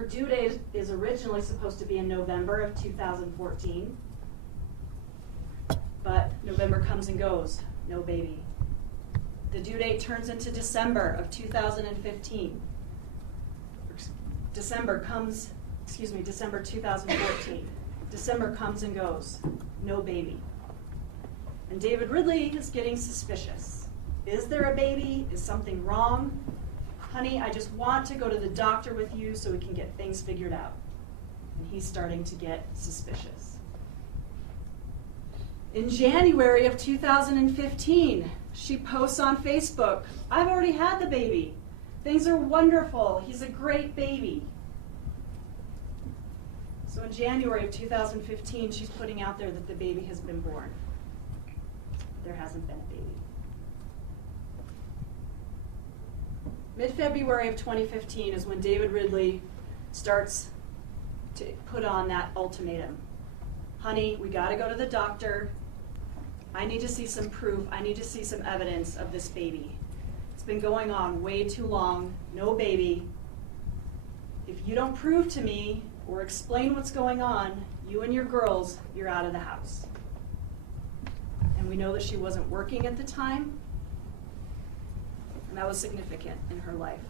Her due date is originally supposed to be in November of 2014, but November comes and goes, no baby. The due date turns into December of 2015. December 2014. December comes and goes, no baby. And David Ridley is getting suspicious. Is there a baby? Is something wrong? Honey, I just want to go to the doctor with you so we can get things figured out. And he's starting to get suspicious. In January of 2015, she posts on Facebook, I've already had the baby. Things are wonderful. He's a great baby. So in January of 2015, she's putting out there that the baby has been born. There hasn't been a baby. Mid-February of 2015 is when David Ridley starts to put on that ultimatum. Honey, we got to go to the doctor. I need to see some proof. I need to see some evidence of this baby. It's been going on way too long. No baby. If you don't prove to me or explain what's going on, you and your girls, you're out of the house. And we know that she wasn't working at the time, and that was significant in her life.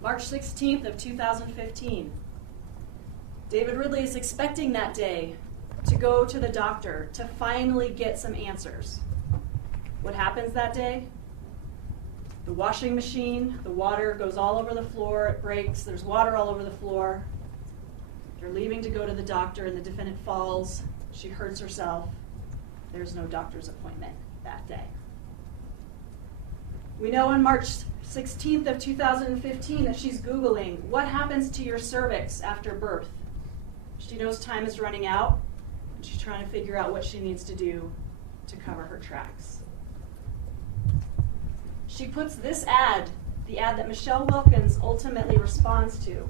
March 16th of 2015, David Ridley is expecting that day to go to the doctor to finally get some answers. What happens that day? The washing machine, the water goes all over the floor, it breaks, there's water all over the floor. They're leaving to go to the doctor and the defendant falls, she hurts herself. There's no doctor's appointment that day. We know on March 16th of 2015 that she's Googling, what happens to your cervix after birth? She knows time is running out, and she's trying to figure out what she needs to do to cover her tracks. She puts this ad, the ad that Michelle Wilkins ultimately responds to.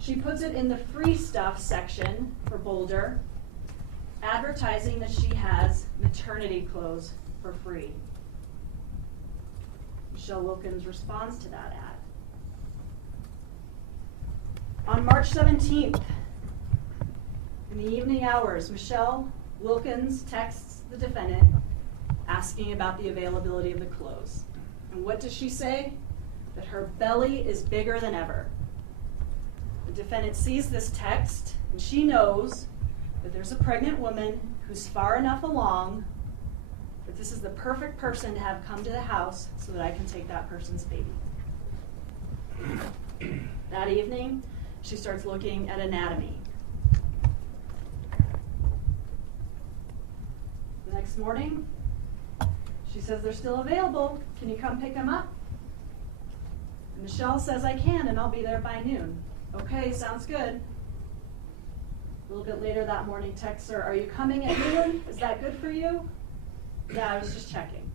She puts it in the free stuff section for Boulder, advertising that she has maternity clothes for free. Michelle Wilkins responds to that ad. On March 17th, in the evening hours, Michelle Wilkins texts the defendant asking about the availability of the clothes. And what does she say? That her belly is bigger than ever. The defendant sees this text, and she knows that there's a pregnant woman who's far enough along that this is the perfect person to have come to the house so that I can take that person's baby. That evening, she starts looking at anatomy. The next morning, she says they're still available. Can you come pick them up? And Michelle says, I can, and I'll be there by noon. Okay, sounds good. A little bit later that morning, texts her, are you coming at noon? Is that good for you? Yeah, I was just checking.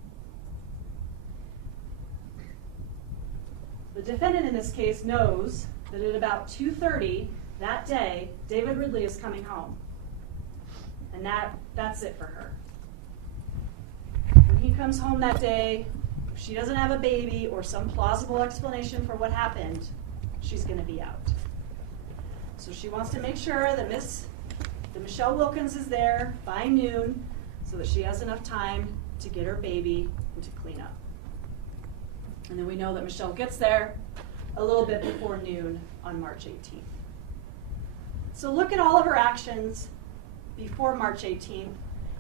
The defendant in this case knows that at about 2:30 that day, David Ridley is coming home. And that's it for her. When he comes home that day, if she doesn't have a baby or some plausible explanation for what happened, she's going to be out. So she wants to make sure that Michelle Wilkins is there by noon so that she has enough time to get her baby and to clean up. And then we know that Michelle gets there a little bit before noon on March 18th. So look at all of her actions before March 18th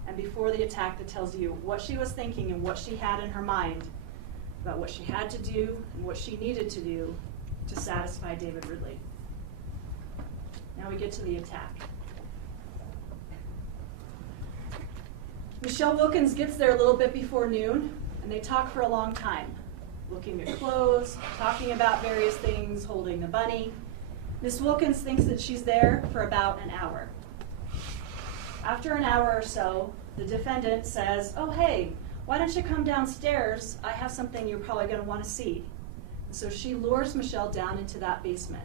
and before the attack that tells you what she was thinking and what she had in her mind about what she had to do and what she needed to do to satisfy David Ridley. Now we get to the attack. Michelle Wilkins gets there a little bit before noon, and they talk for a long time, looking at clothes, talking about various things, holding the bunny. Miss Wilkins thinks that she's there for about an hour. After an hour or so, the defendant says, oh, hey, why don't you come downstairs? I have something you're probably going to want to see. And so she lures Michelle down into that basement.